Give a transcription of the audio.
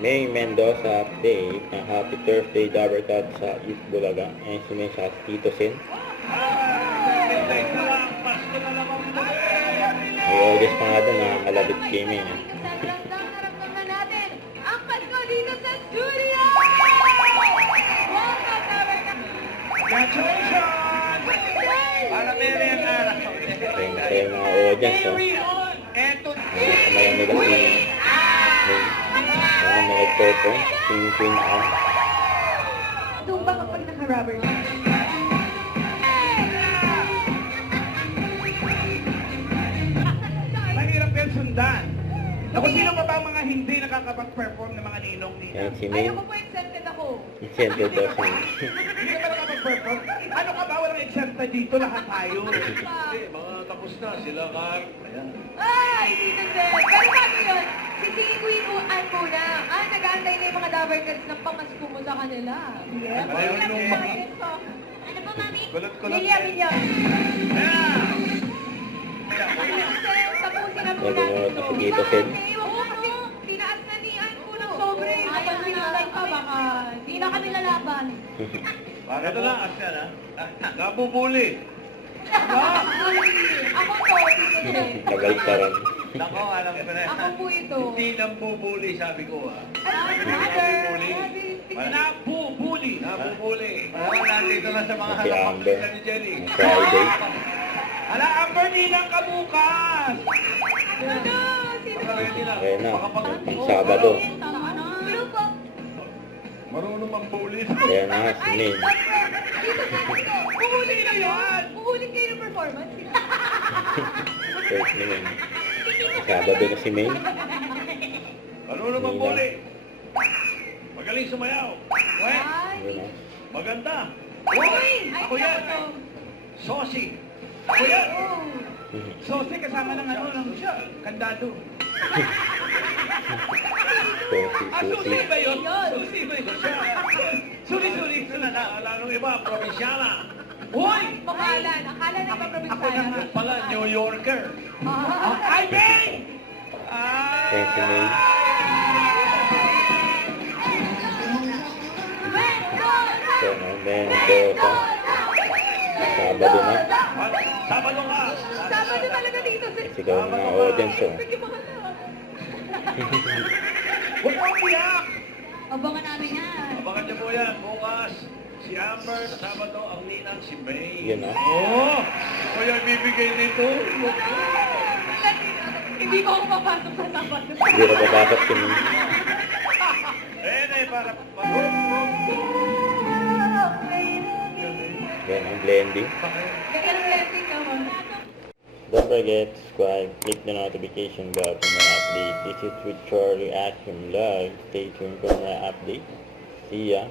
May Mendoza update ng Happy Thursday Dabber Cut sa East Bulaga. Ayan si May sa Tito Sen. May audience pa nga doon na Kalabit Gaming. Naramdaman natin ang Pasko dito sa studio! Congratulations! Para meron yan araw. Kaya mga audience, oh. Eto, Kamayan nila si May. Ayan, may nagtoto. Queen Anne. Tumba kapag naka-rubber. mahirap yan sundan. Ako, sino pa ba ang mga hindi nakakapag-perform ng mga ninong nila? Ayan si May. Ayoko po, exempted ako. Incentive daw si May. Hindi ka ba nakakapag-perform? Ano ka ba? Walang exempted dito, lahat tayo. Hindi, mga tapos na. Sila Carl. Ayan. Ay, Tito Sen! Pero paano yun? Sisingin ko yung Ann muna. Nag-aantay na yung mga Dabber Cats ng pamasko mo sa kanila. Yeah. Ayaw nung mga... Ano po, Mami? Kulot-kulot. Bilya. Tito Sen, tapusin na po Lagi mo natin ito to. si Tito Sen. Huwag mo kasi tinaas na ni Ann ko ng sobre. Kapag sinulay pa, baka di na kami lalaban. Para ito lang, Asyan, ha? Nabubuli. Ako to, Tito Sen. Nabalik pa rin. Nako, alam ko na. Ako po ito. Hindi nambubuli, sabi ko, ha? Nabubuli. Nabubuli. Nabubuli. Parang nandito lang sa mga Si halapak Amber. ni Jenny. Friday. Ala, Amber, ninang ka bukas. Ano? Sino po? Ready na. Ayan na. Makapag- Ang Sabado. Ano? Grupo. Marunong mambuli. Ayan na nga si May. Dito sa dito. Uhuli na yan. Uhulin kayo ng performance. First ni May. Sabado na si May. Marunong mambuli. Magaling sumayaw. Weh, Ayan na. maganda. Uy! Ako yan. Saucy. Ako yan. Sose, kasama ng ano, ng siya, kandado. Susi. ba yun? Yun. Susi ba yun? Suri. Lalong iba, probinsyana. Hoy! Pangalan. Akala na Ako na ipaprobinsya. nga. Pala, New Yorker. Ay, May! Ayan si May. Ayan na. Mendoza. Sabado na. Sabado ka. Sabado talaga dito. Sigaw ng mga audience, oh. Huwag mo umiyak! Abangan namin yan. Abangan niyo po yan. Bukas, si Amber, sa Sabado, ang ninang si May. Yan na. Oo! Kaya bibigay nito. Hindi ko ako papasok sa Sabado. Hindi na babasok si May. Para... Yan ang blending. Kaya ng blessing naman. Don't forget to subscribe, click the notification bell for more updates. This is with Charlie Action Live. Stay tuned for more updates. See ya.